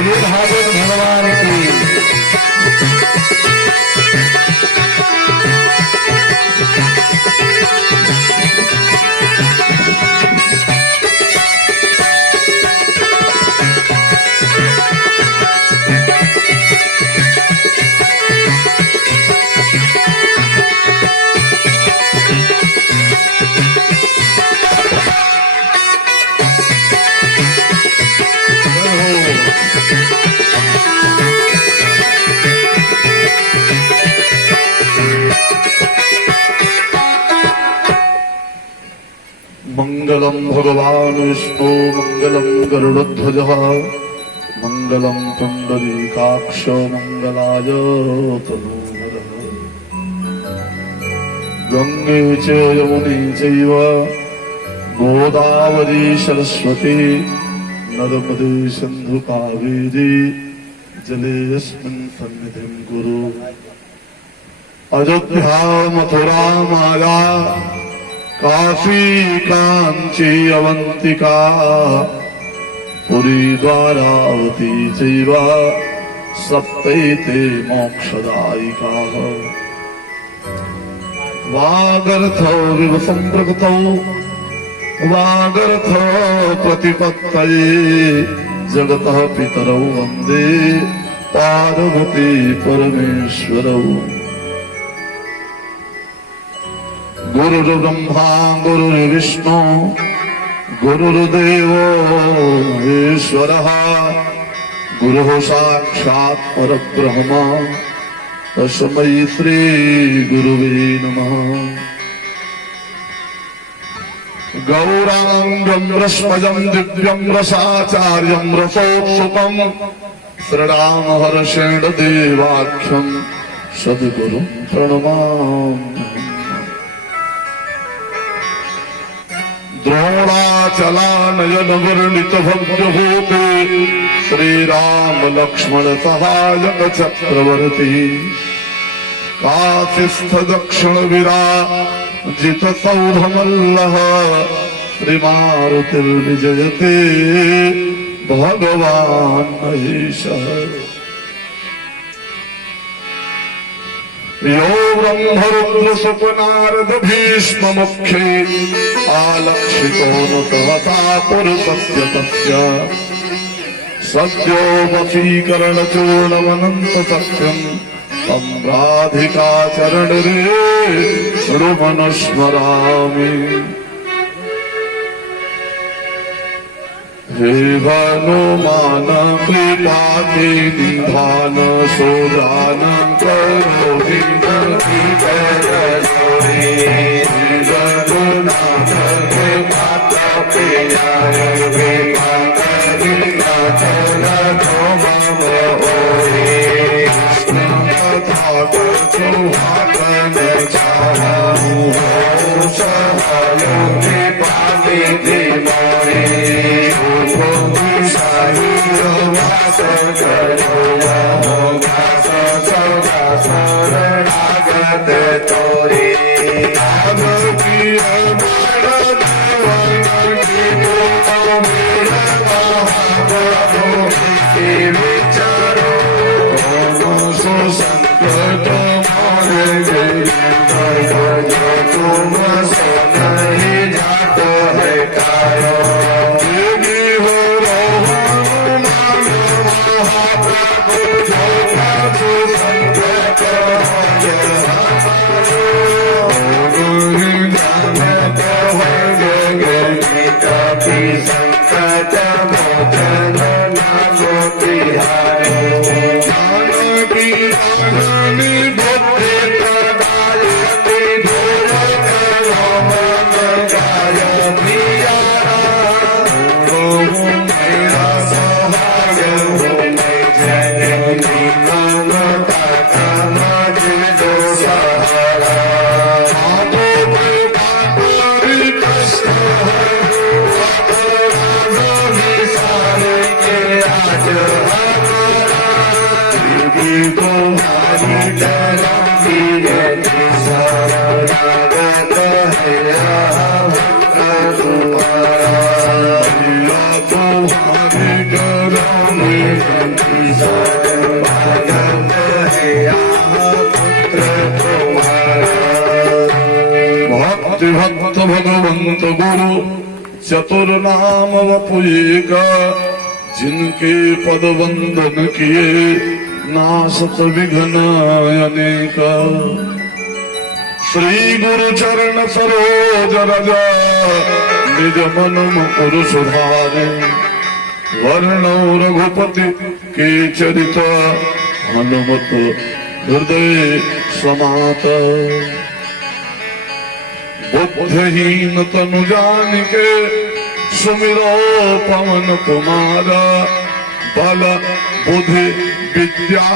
बोलिए भागवत भगवान की। मंगलम भगवान विष्णु मंगलम गरुड़ध्वज मंगलम पुंडरीकाक्ष मंगलाय तनूहर गंगे च यमुने चैव गोदावरी सरस्वती नर्मदे सिंधु कावेरी जलेऽस्मिन् सन्निधिं कुरु। अयोध्या मथुरा माया काशी कांची अवंतिका पुरी द्वारावती चैव सप्तैते मोक्षदायिकाः। वागर्थो विव संप्रकृतौ वागर्थो प्रतिपत्तये जगतः पितरौ वन्दे पार्वती परमेश्वरौ। गुरुर्ब्रह्मा गुरुर्विष्णु गुरुर्देवो महेश्वरः गुरुः साक्षात् परब्रह्म तस्मै श्री गुरुवे नमः। गौरांगं रश्मजं दिव्यं रसाचार्यं रसोत्सुकं श्रीरामहर्षेण देवाख्यं सद्गुरुं प्रणमामि। द्रोणाचलानयन वर्णित भव्यभूते श्रीराम लक्ष्मण सहायक चक्रवर्ती काशिस्थ दक्षिण विराजित सौधमल्लः श्रीमारुतिर्विजयते भगवान् महेशः। यो ब्रह्मरुद्र सुपनारद भीष्म मुखे आलक्षितो न सहसा पुरुषस्य तस्य सद्यो वशीकरण चूर्णमनंत सत्यम् तं राधिका चरण रुमनुस्मरामि। हे हनुमान कृपाति निधान सोजान करो रघुनाथ के माता पिता Hare अति भक्त भगवंत गुरु चतुर नाम वपुएक, जिनके पद वंदन किए नासत विघ्न अनेक। श्री गुरु चरण सरोज रज निज मन मुकुर सुधारे, वर्णौ रघुपति के चरित हनुमत हृदय समात। बुद्धहीन तनु जानिके सुमिरो पवन कुमारा, बल बुद्धि विद्या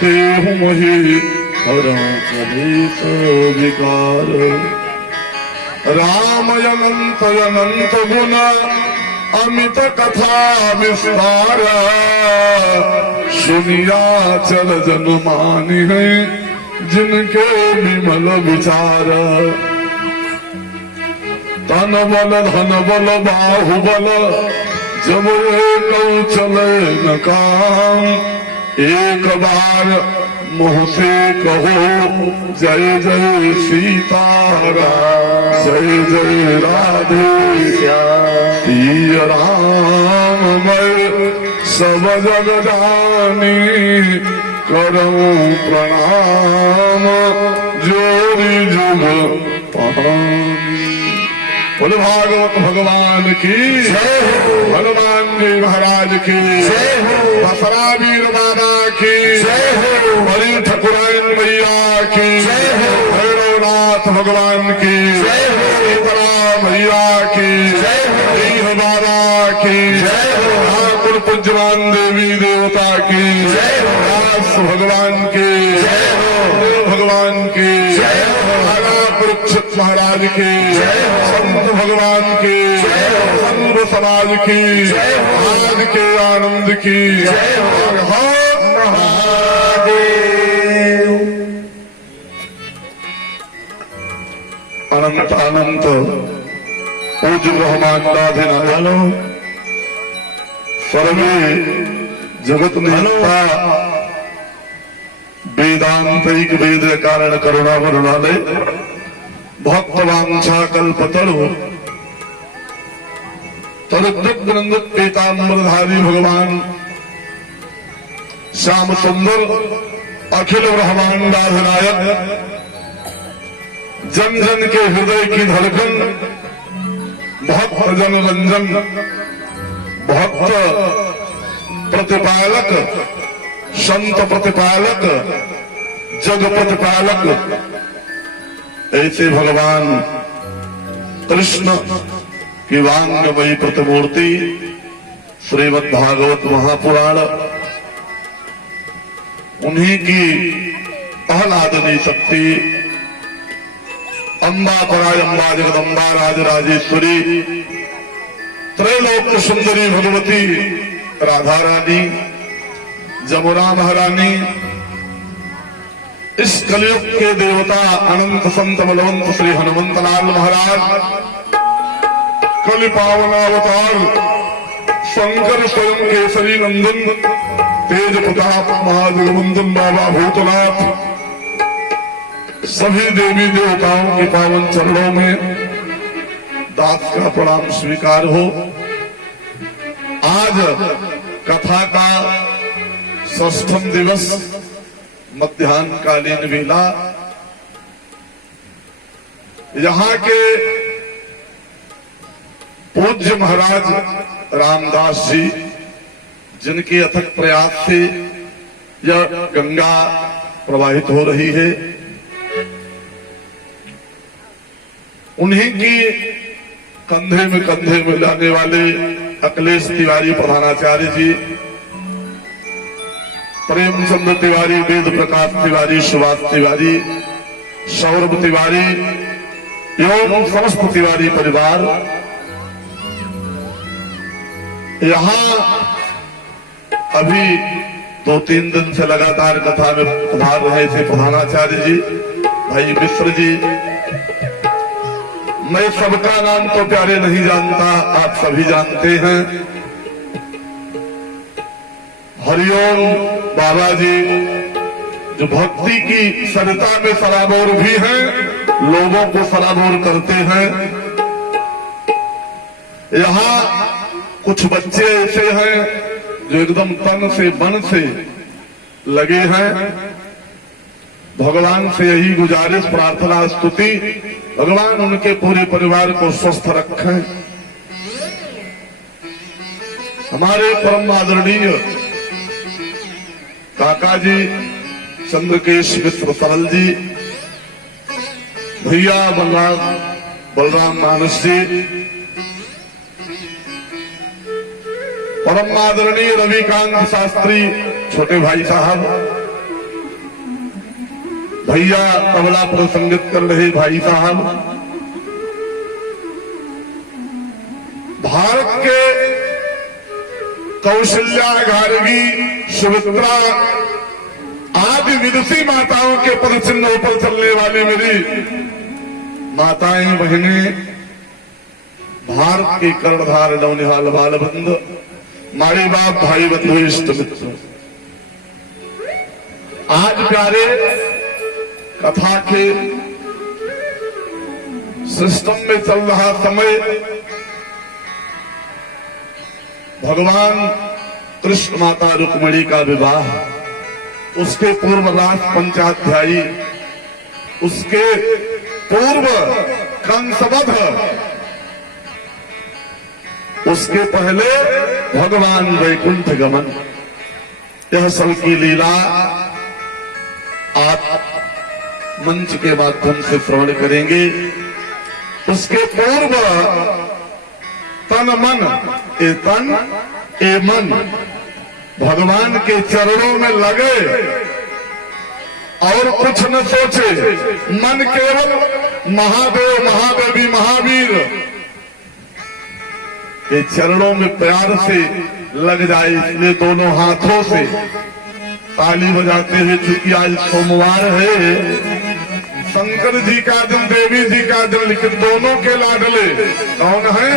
तेहु मोहि हरौ कलेश विकार। राम अनंत अनंत गुण अमित कथा विस्तार, सुनिया चल जन मानि है जिनके विमल विचार। तन बल धन बल बाहुबल जब एक चले न काम, एक बार मुँह से कहो जय जय सीताराम, जय जय राधे सिया राम। मैं सब जग जानी करऊं प्रणाम, जोरी जुग पानी। बोले भागवत भगवान की जय हो, हनुमान जी महाराज की जय हो, दशरा वीर बाबा की जय हो, बड़ी ठकुराइन मैया की जय हो, भैरवनाथ भगवान की जय हो, सीताराम मैया की जय हो, दीन बाबा की जय हो, ठाकुर पूज्यमान देवी देवता की जय हो, व्यास भगवान की जय हो, देव भगवान की जय हो, परीक्षित महाराज की जय हो, संत भगवान की जय हो, संत समाज की जय हो, आज के आनंद की जय हो। महादेव अनंत अनंत पूज्य ब्रह्मांडाधिनायक सर्वे जगत नियंता वेदांतिक वेद कारण करुणा वरुणालय भक्त वांछा कल्पतरु तरुद्रवृंद पीताम्बरधारी भगवान श्याम सुंदर अखिल ब्रह्मांडाधिनायक, जन जन के हृदय की धड़कन, भक्त जन रंजन, भक्त प्रतिपालक, संत प्रतिपालक, जग प्रतिपालक, ऐसे भगवान कृष्ण की वांगमयी प्रतिमूर्ति श्रीमद् भागवत महापुराण, उन्हीं की आह्लादनी शक्ति अम्बा पराय अम्बा जगदम्बा राजराजेश्वरी त्रैलोक्य सुंदरी भगवती राधा रानी जमुना महारानी, इस कलयुग के देवता अनंत संत बलवंत श्री हनुमंत लाल महाराज, कलि पावनावतार शंकर स्वयं केसरी नंदन, तेज प्रताप महाजगवंदन बाबा भूतनाथ, सभी देवी देवताओं के पावन चरणों में दास का प्रणाम स्वीकार हो। आज कथा का षष्ठम दिवस, मध्याह्न कालीन वेला, यहाँ के पूज्य महाराज रामदास जी, जिनके अथक प्रयास से यह गंगा प्रवाहित हो रही है, उन्हीं की कंधे में लाने वाले अखिलेश तिवारी प्रधानाचार्य जी, प्रेमचंद्र तिवारी, वेद प्रकाश तिवारी, सुभाष तिवारी, सौरभ तिवारी एवं समस्त तिवारी परिवार यहाँ अभी 2-3 दिन से लगातार कथा में पधार रहे थे प्रधानाचार्य जी, भाई मिश्र जी। मैं सबका नाम तो प्यारे नहीं जानता, आप सभी जानते हैं। हरिओम बाबा जी, जो भक्ति की सरिता में सराबोर भी हैं, लोगों को सराबोर करते हैं। यहाँ कुछ बच्चे ऐसे हैं जो एकदम तन से मन से लगे हैं। भगवान से यही गुजारिश, प्रार्थना, स्तुति, भगवान उनके पूरे परिवार को स्वस्थ रखें। हमारे परम आदरणीय काका जी चंद्रकेश मिश्र सरल जी, भैया बलराम मानस जी, परम आदरणीय रविकांत शास्त्री छोटे भाई साहब, भैया तबला पर संगीत कर रहे भाई साहब, भारत के कौशल्या, गार्गी, सुमित्रा आदि विदुषी माताओं के पदचिन्हों पर चलने वाली मेरी माताएं, बहनें, भारत के कर्णधार नवनिहाल बालबंध, मारे बाप, भाई बंधु, इष्ट मित्र, आज प्यारे कथा के सिस्टम में चल रहा समय भगवान कृष्ण माता रुक्मिणी का विवाह, उसके पूर्व रास पंचाध्यायी, उसके पूर्व कंसवध, उसके पहले भगवान वैकुंठ गमन, यह सब की लीला आप मंच के माध्यम से श्रवण करेंगे। उसके पूर्व तन मन ए तन ए मन भगवान के चरणों में लगे और कुछ न सोचे, मन केवल महादेव, महादेवी, महावीर के चरणों में प्यार से लग जाए। इसलिए दोनों हाथों से ताली बजाते हैं। चूंकि आज सोमवार है, शंकर जी का दिन, देवी जी का दिन, लेकिन दोनों के लाडले कौन है?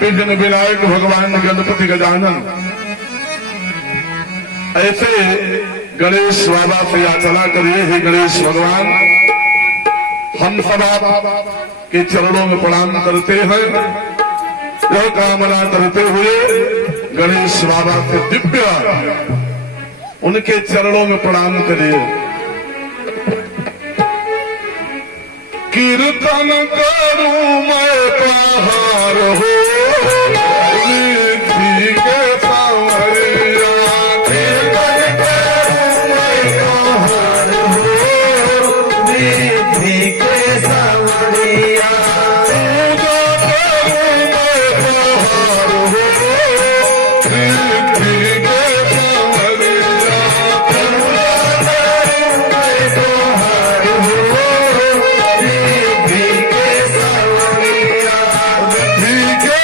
विघ्न विनायक भगवान गणपति गजानन। ऐसे गणेश बाबा से याचना करिए, हे गणेश भगवान, हम सब आपके चरणों में प्रणाम करते हैं। यह कामना करते हुए गणेश बाबा से दिव्य उनके चरणों में प्रणाम करिए। कीर्तन करूं मैं पहाड़ हो निधि के सांवरिया, कीर्तन करूं मैं पहाड़ हो निधि के सांवरिया, पूजा करूं मैं पहाड़ हो निधि के सांवरिया, पूजा करूं मैं पहाड़ हो निधि के सांवरिया, निधि के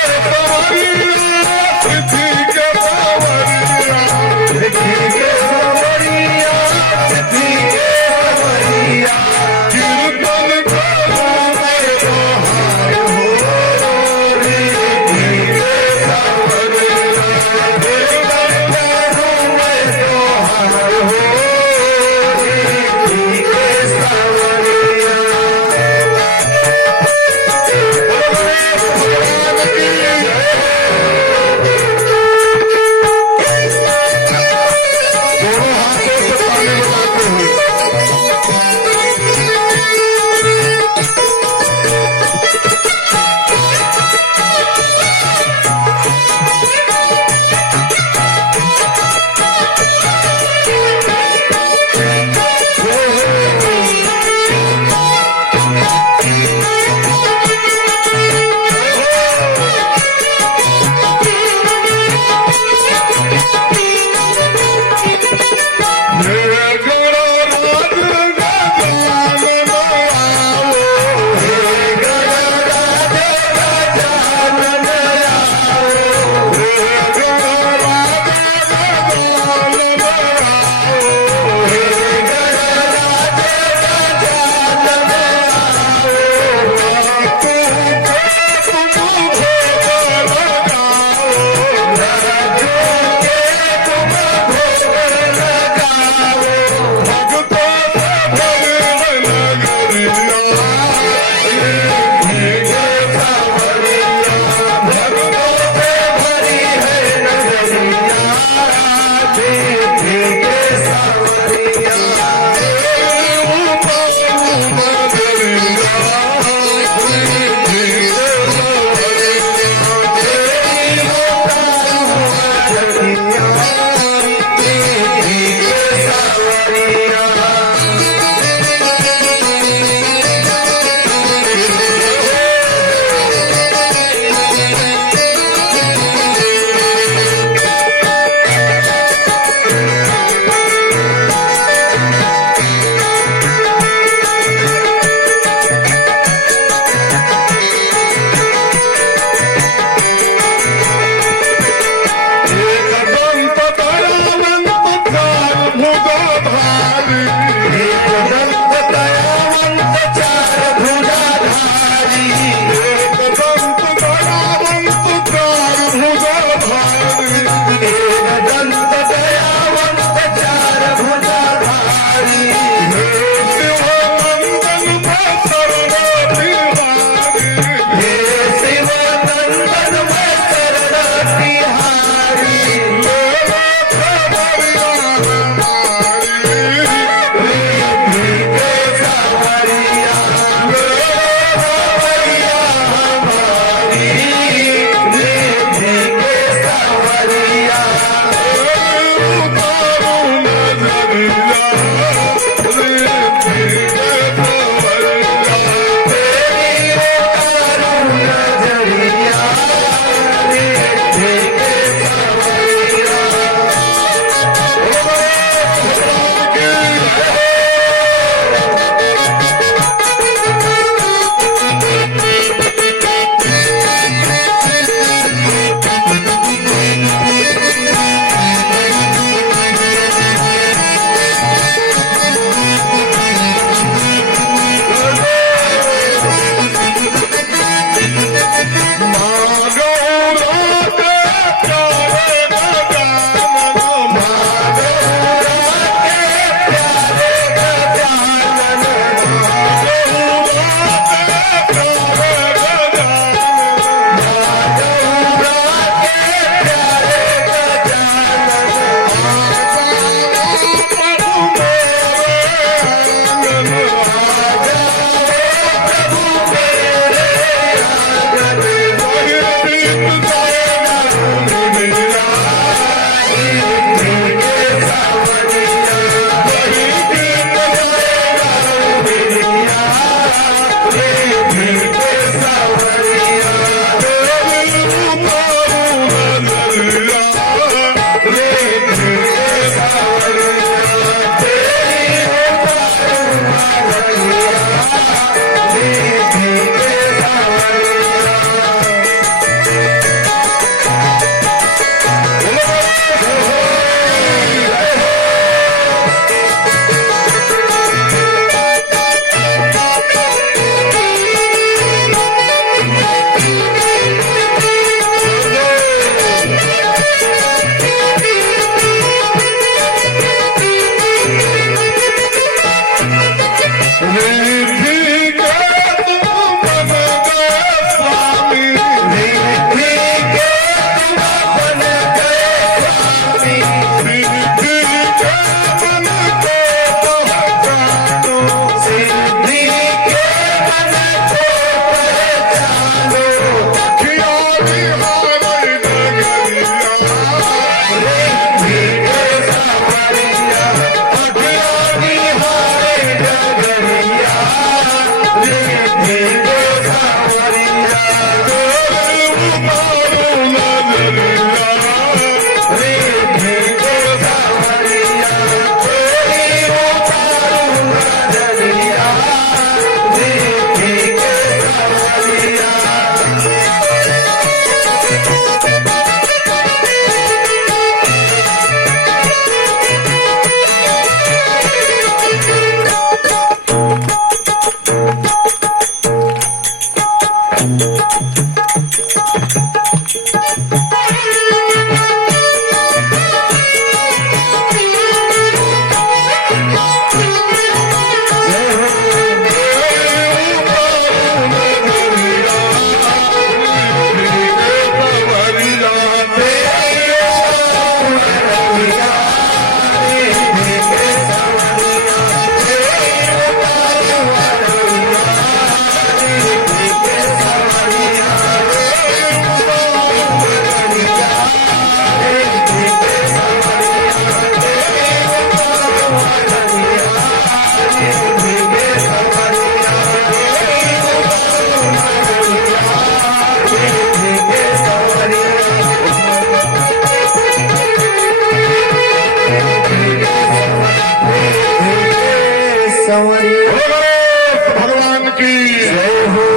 बोलो गणेश भगवान की जय हो।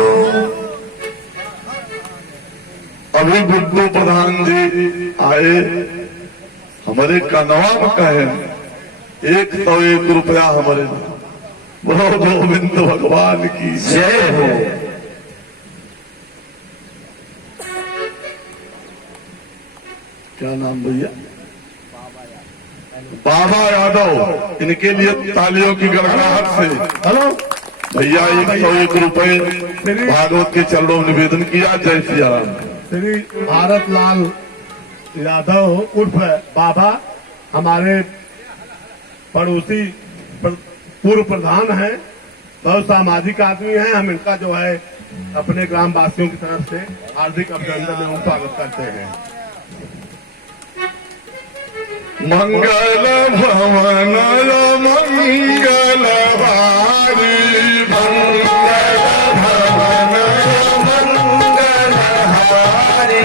अभी गुड्डू प्रधान जी आए, हमारे कनवा में कहे 101 रुपया हमारे। बोलो गोविंद भगवान की जय हो। क्या नाम भैया? बाबा यादव। इनके लिए तालियों की गड़गड़ाहट से हेलो भैया 101 रुपए भागवत के चरणों में निवेदन किया। जय सिया राम। श्री भारत लाल यादव उर्फ बाबा हमारे पड़ोसी पूर्व प्रधान हैं, बहुत सामाजिक आदमी हैं। हम इनका जो है अपने ग्राम वासियों की तरफ से हार्दिक अभिनंदन एवं स्वागत करते हैं। मंगल भवन मंगल हारी, मंगल भवन मंगल हारी,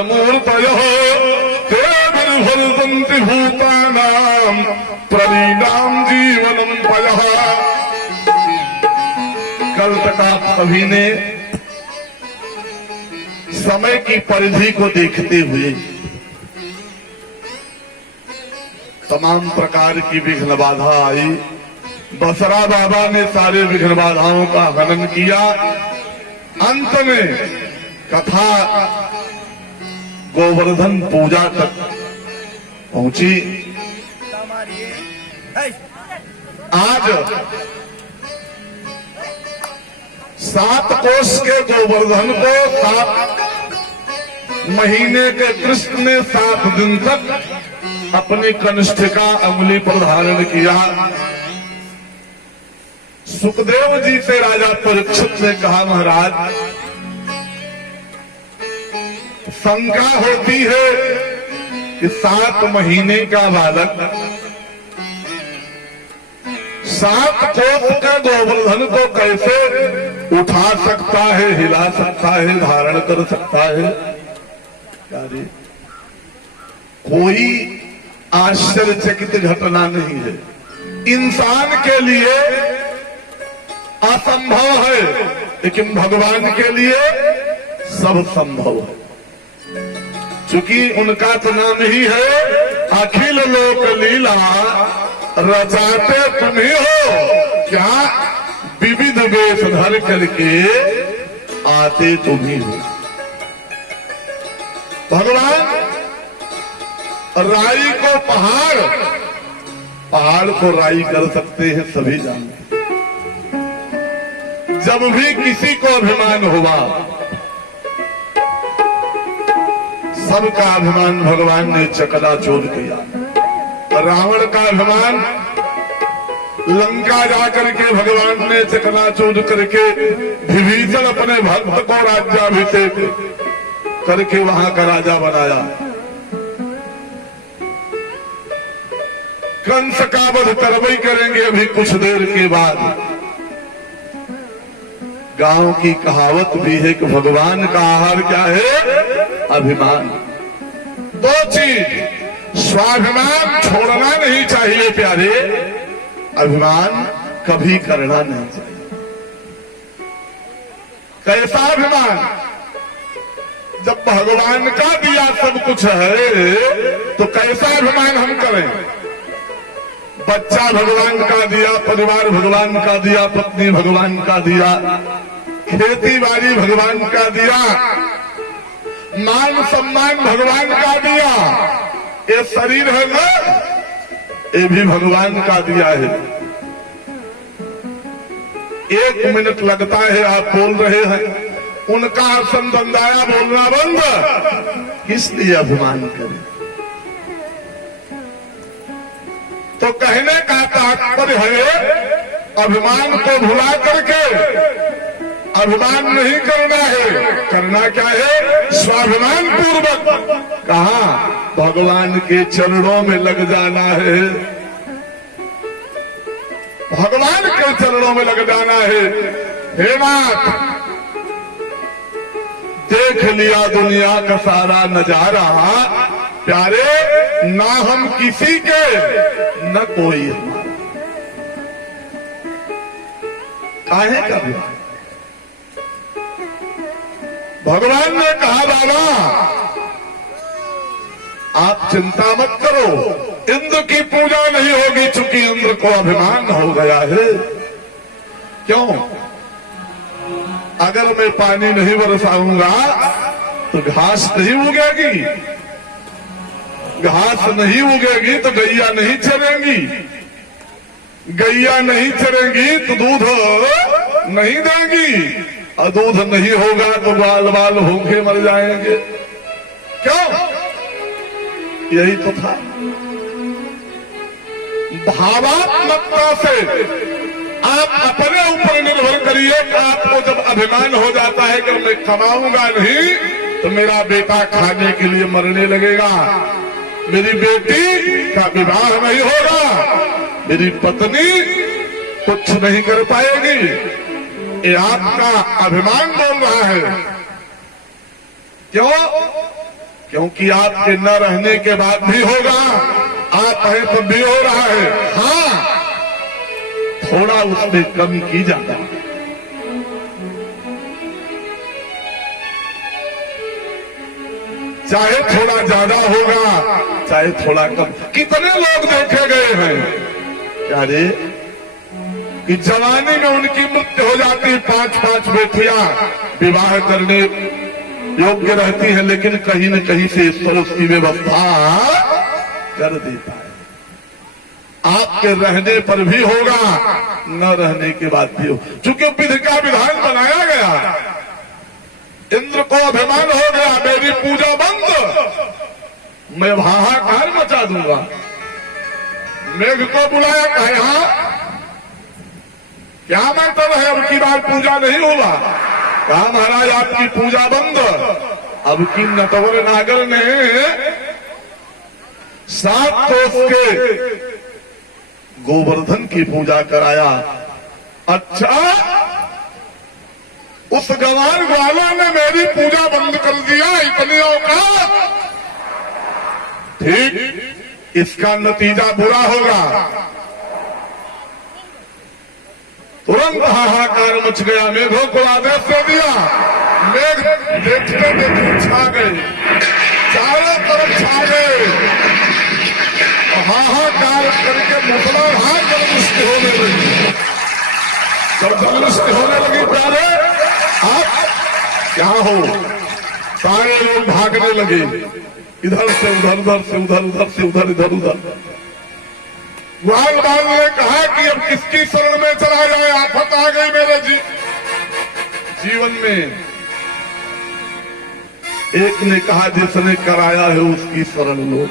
मूर्तयः ते निर्भरन्ति भूतानां प्रवीणां जीवनं पयः। कल तक आप सभी ने समय की परिधि को देखते हुए तमाम प्रकार की विघ्न बाधा आई। बसरा बाबा ने सारे विघ्न बाधाओं का हनन किया। अंत में कथा गोवर्धन पूजा तक पहुंची। आज 7 कोष के गोवर्धन को 7 महीने के कृष्ण ने 7 दिन तक अपनी कनिष्ठिका अंगुली पर धारण किया। सुखदेव जी से राजा परीक्षित ने कहा, महाराज शंका होती है कि 7 महीने का बालक 7 कोष के गोवर्धन को कैसे उठा सकता है, हिला सकता है, धारण कर सकता है? कोई आश्चर्यचकित घटना नहीं है। इंसान के लिए असंभव है, लेकिन भगवान के लिए सब संभव है। चूंकि उनका तो नाम ही है अखिल लोक लीला रचाते तुम ही हो, क्या विविध वेश धर करके आते तुम ही हो। भगवान राई को पहाड़ को राई कर सकते हैं, सभी जानते। जब भी किसी को अभिमान हुआ, सबका अभिमान भगवान ने चकनाचूर किया। रावण का अभिमान लंका जाकर के भगवान ने चकनाचूर करके विभीषण अपने भक्त को राज्याभिषेक करके वहां का राजा बनाया। कंस का वध करवई करेंगे अभी कुछ देर के बाद। गांव की कहावत भी है कि भगवान का आहार क्या है? अभिमान। 2 चीज, स्वाभिमान छोड़ना नहीं चाहिए प्यारे, अभिमान कभी करना नहीं चाहिए। कैसा अभिमान? जब भगवान का दिया सब कुछ है तो कैसा अभिमान हम करें? बच्चा भगवान का दिया, परिवार भगवान का दिया, पत्नी भगवान का दिया, खेती बाड़ी भगवान का दिया, मान सम्मान भगवान का दिया। ये शरीर है ना, ये भी भगवान का दिया है। 1 मिनट लगता है आप बोल रहे हैं, उनका आसन दंदाया बोलना बंद, किस लिए अभिमान करें। तो कहने का तात्पर्य है अभिमान को भुला करके अभिमान नहीं करना है, करना क्या है, स्वाभिमान पूर्वक कहा भगवान के चरणों में लग जाना है, भगवान के चरणों में लग जाना है। हे नाथ, देख लिया दुनिया का सारा नजारा, प्यारे ना हम किसी के न कोई हमारा, काहे का भी। भगवान ने कहा बाबा आप चिंता मत करो, इंद्र की पूजा नहीं होगी, चूंकि इंद्र को अभिमान हो गया है। क्यों? अगर मैं पानी नहीं बरसाऊंगा तो घास नहीं उगेगी, घास नहीं उगेगी तो गैया नहीं चरेंगी, गैया नहीं चरेंगी तो दूध नहीं देंगी, और दूध नहीं होगा तो बाल बाल भूखे मर जाएंगे। क्यों? यही तो था। भावात्मकता से आप अपने ऊपर निर्भर करिए कि आपको जब अभिमान हो जाता है कि मैं कमाऊंगा नहीं तो मेरा बेटा खाने के लिए मरने लगेगा, मेरी बेटी का विवाह नहीं होगा, मेरी पत्नी कुछ नहीं कर पाएगी, ये आपका अभिमान बोल रहा है। क्यों? क्योंकि आपके न रहने के बाद भी होगा, आप हैं तब भी हो रहा है। हाँ, थोड़ा उसमें कमी की जाता है। चाहे थोड़ा ज्यादा होगा, चाहे थोड़ा कम। कितने लोग देखे गए हैं अरे कि जवानी में उनकी मृत्यु हो जाती, 5-5 बेटियां विवाह करने योग्य रहती हैं, लेकिन कहीं न कहीं से ईश्वर उसकी व्यवस्था कर देता है। आपके रहने पर भी होगा, न रहने के बाद भी होगा, चूंकि विधि का विधान बनाया गया। इंद्र को अभिमान हो गया, मेरी पूजा बंद, मैं हाहाकार मचा दूंगा। मेघ को बुलाया, कहा यहां क्या मतलब है, अब की बार पूजा नहीं होगा। कहा महाराज आपकी पूजा बंद। अब की नटवर नागर ने 7 कोस के गोवर्धन की पूजा कराया। अच्छा, उस गंवार ग्वालों ने मेरी पूजा बंद कर दिया, इतनी औकात। ठीक, इसका नतीजा बुरा होगा। तुरंत हाहाकार मच गया, मेघों को आदेश दे दिया। मेघ देखते देखते छा गए, चारों तरफ छा गए, हाहाकार करके मुसलाधार जलवृष्टि होने लगी। जब जलवृष्टि होने लगी प्यारे, आप क्या हो, सारे लोग भागने लगे, इधर से उधर, उधर से उधर, उधर से उधर, इधर उधर। ग्वाल बाल ने कहा कि अब किसकी शरण में चला जाए, आफत आ गई मेरे जीवन में। एक ने कहा जिसने कराया है उसकी शरण लो।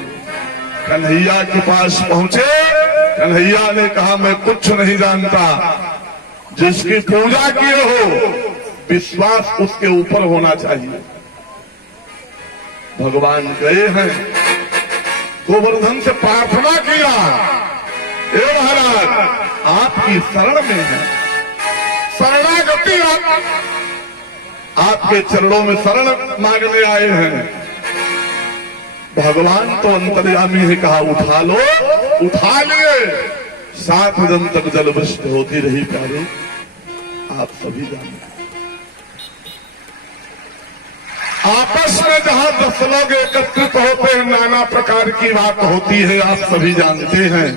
कन्हैया के पास पहुंचे, कन्हैया ने कहा मैं कुछ नहीं जानता, जिसकी पूजा किए हो विश्वास उसके ऊपर होना चाहिए। भगवान गए हैं, गोवर्धन से प्रार्थना किया, हे महाराज आपकी शरण में है, शरणागति आपके चरणों में शरण मांगने आए हैं। भगवान तो अंतर्यामी है, कहा उठा लो, उठा लिए। 7 दिन तक जलवृष्टि होती रही प्यारे, आप सभी जानते हैं। आपस में जहां 10 लोग एकत्रित होते हैं, नाना प्रकार की बात होती है, आप सभी जानते हैं।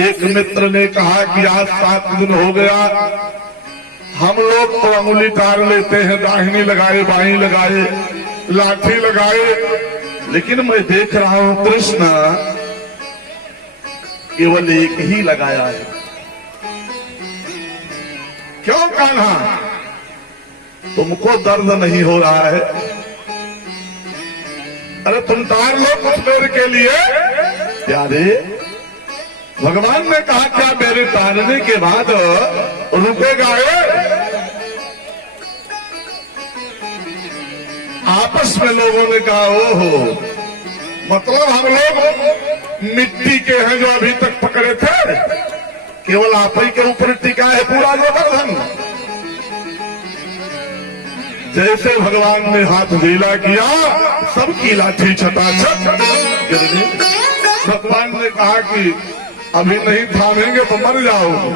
एक मित्र ने कहा कि आज 7 दिन हो गया, हम लोग तो अंगुली तार लेते हैं, दाहिनी लगाए बाईं लगाए, लाठी लगाए, लेकिन मैं देख रहा हूं कृष्ण केवल एक ही लगाया है। क्यों कान्हा, तुमको दर्द नहीं हो रहा है? अरे तुम तार लो कुछ देर के लिए। प्यारे, भगवान ने कहा क्या मेरे तारने के बाद रुकेगा ये? आपस में लोगों ने कहा ओहो, मतलब हम लोग मिट्टी के हैं जो अभी तक पकड़े थे, केवल आप ही के ऊपर टिका है पूरा गोवर्धन। जैसे भगवान ने हाथ ढीला किया, सबकी लाठी छटाछट गिरने। भगवान ने कहा कि अभी नहीं थामेंगे तो मर जाओगे।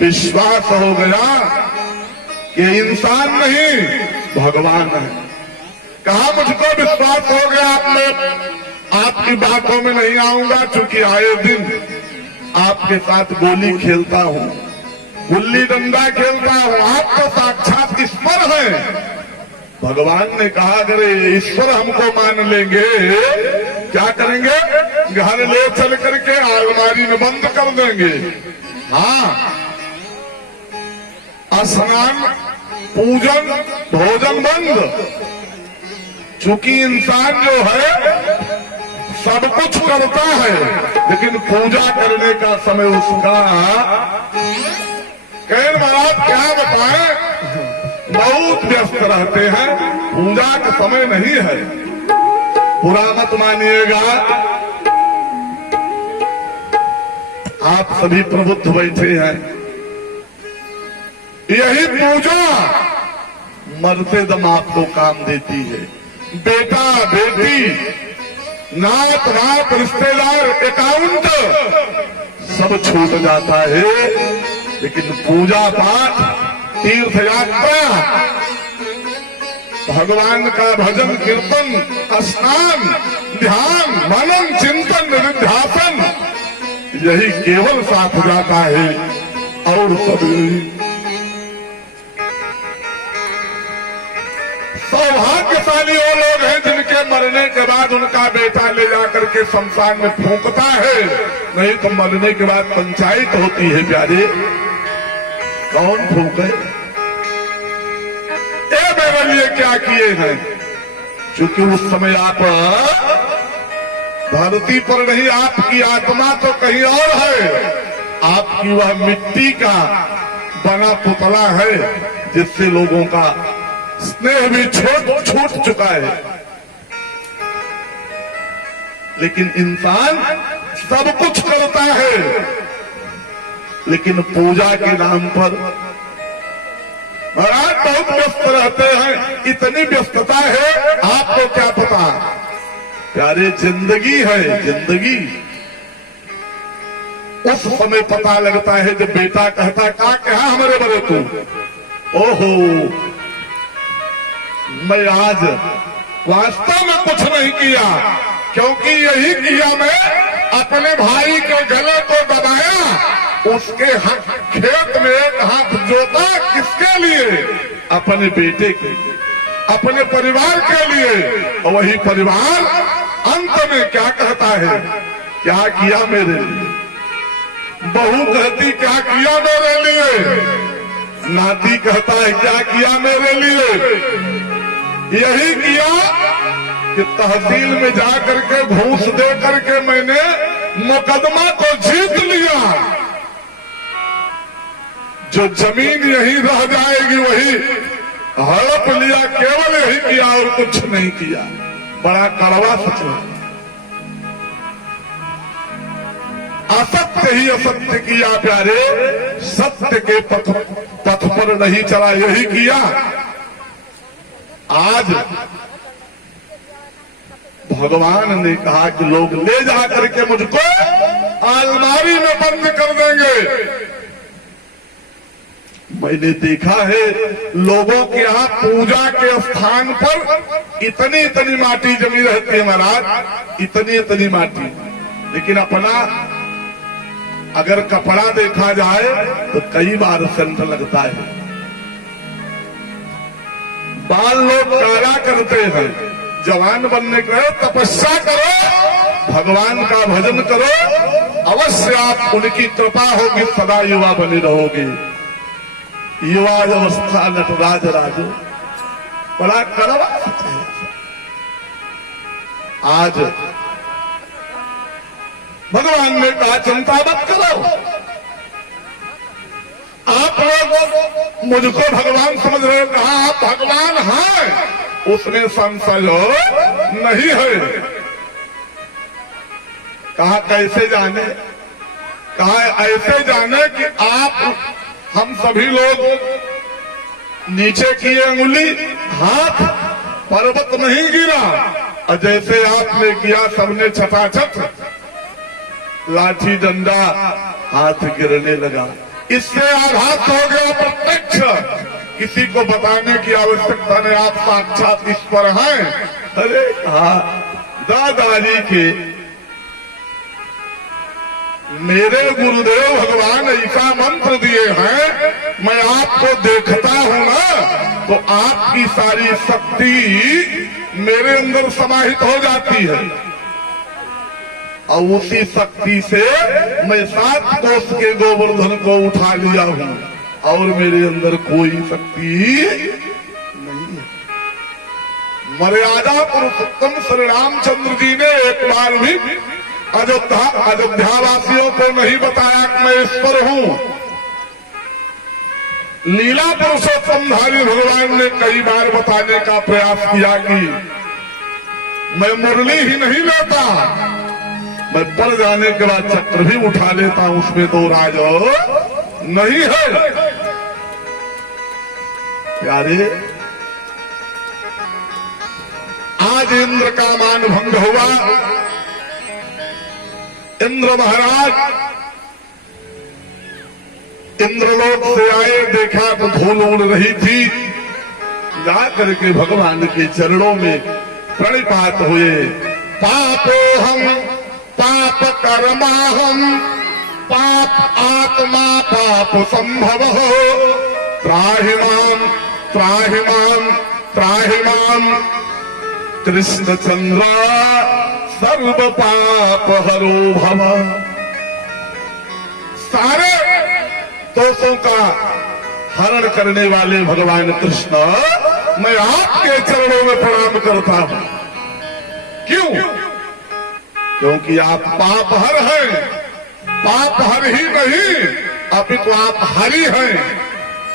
विश्वास हो गया कि इंसान नहीं भगवान है। कहा मुझको विश्वास हो गया, आपकी बातों में नहीं आऊंगा, चूंकि आए दिन आपके साथ गोली खेलता हूं, गुल्ली डंडा खेलता हूं, आप तो साक्षात ईश्वर हैं। भगवान ने कहा अगर ईश्वर हमको मान लेंगे, क्या करेंगे? घर ले चल करके अलमारी में बंद कर देंगे। हाँ, स्नान, पूजन, भोजन बंद। चूंकि इंसान जो है सब कुछ करता है, लेकिन पूजा करने का समय उसका, कह महाराज क्या बताएं, बहुत व्यस्त रहते हैं, पूजा का समय नहीं है। बुरा मत मानिएगा, आप सभी प्रबुद्ध बैठे हैं। यही पूजा मरते दम आपको काम देती है। बेटा बेटी, नात रात, रिश्तेदार, अकाउंट सब छूट जाता है, लेकिन पूजा पाठ, तीर्थ यात्रा, भगवान का भजन कीर्तन, स्नान, ध्यान, मनन, चिंतन, निधिध्यासन, यही केवल साथ जाता है। और सब सौभाग्यशाली वो लोग हैं जिनके मरने के बाद उनका बेटा ले जाकर के शमशान में फूंकता है, नहीं तो मरने के बाद पंचायत होती है। प्यारे, कौन फूंके? ये मेरे लिए क्या किए हैं? क्योंकि उस समय आप धरती पर नहीं, आपकी आत्मा तो कहीं और है। आपकी वह मिट्टी का बना पुतला है जिससे लोगों का स्नेह भी छूट चुका है। लेकिन इंसान सब कुछ करता है, लेकिन पूजा के नाम पर महाराज बहुत व्यस्त रहते हैं। इतनी व्यस्तता है, आपको क्या पता? प्यारे, जिंदगी है, जिंदगी उस समय पता लगता है जब बेटा कहता क्या कहा हमारे बड़े तू, ओहो मैं आज वास्तव में कुछ नहीं किया, क्योंकि यही किया मैं, अपने भाई के गले को दबाया, उसके खेत में एक हाथ जोता, किसके लिए? अपने बेटे के लिए, अपने परिवार के लिए। और वही परिवार अंत में क्या कहता है? क्या किया मेरे लिए? बहू कहती क्या किया मेरे लिए? नाती कहता है क्या किया मेरे लिए? यही किया कि तहसील में जाकर के घूस दे करके मैंने मुकदमा को जीत लिया। जो जमीन यही रह जाएगी वही हड़प लिया, केवल यही किया और कुछ नहीं किया। बड़ा कड़वा सच है। असत्य ही असत्य किया प्यारे, सत्य के पथ पर नहीं चला, यही किया। आज भगवान ने कहा कि लोग ले जा करके मुझको अलमारी में बंद कर देंगे। मैंने देखा है लोगों के यहाँ पूजा के स्थान पर इतनी इतनी माटी जमी रहती है महाराज, इतनी इतनी माटी, लेकिन अपना अगर कपड़ा देखा जाए तो कई बार सेंट लगता है। बाल लोग काला करते हैं, जवान बनने के लिए तपस्या करो, भगवान का भजन करो, अवश्य आप उनकी कृपा होगी, सदा युवा बने रहोगे। युवा अवस्था नटराज राजो, बड़ा कड़वा है। आज भगवान ने कहा चिंता मत करो, आप लोग मुझको भगवान समझ रहे हो, कहा आप भगवान हैं, उसमें संशय नहीं है। कहा कैसे जाने, कहा ऐसे जाने कि आप हम सभी लोग नीचे किए अंगुली, हाथ पर्वत नहीं गिरा, और जैसे आपने किया सबने छटाछट लाठी डंडा हाथ गिरने लगा। इससे आघात हो गया प्रत्यक्ष, किसी को बताने की आवश्यकता नहीं, आप साक्षात ईश्वर हैं। अरे कहा दादाजी के मेरे गुरुदेव भगवान ऐसा मंत्र दिए हैं, मैं आपको देखता हूं ना तो आपकी सारी शक्ति मेरे अंदर समाहित हो जाती है, और उसी शक्ति से मैं 7 कोस के गोवर्धन को उठा लिया हूं, और मेरे अंदर कोई शक्ति नहीं है। मर्यादा पुरुषोत्तम श्री रामचंद्र जी ने एक बार भी अयोध्या वासियों को नहीं बताया कि मैं ईश्वर हूं। लीला पुरुषोत्तमधारी भगवान ने कई बार बताने का प्रयास किया कि मैं मुरली ही नहीं लेता, मैं पड़ जाने के बाद चक्र भी उठा लेता हूं, उसमें तो राज नहीं है। प्यारे, आज इंद्र का मान भंग हुआ। इंद्र महाराज इंद्रलोक से आए, देखा तो धूल उड़ रही थी, जाकर के भगवान के चरणों में प्रणिपात हुए। पापो हम पाप कर्माहम पाप आत्मा पाप संभव त्राहिमाम त्राहिमाम त्राहिमाम कृष्णचंद्र सर्व पाप हरो भव। सारे दोषों का हरण करने वाले भगवान कृष्ण, मैं आपके चरणों में प्रणाम करता हूं। क्यों? क्योंकि आप पाप हर हैं, पाप हर ही नहीं अपितु आप हरि हैं।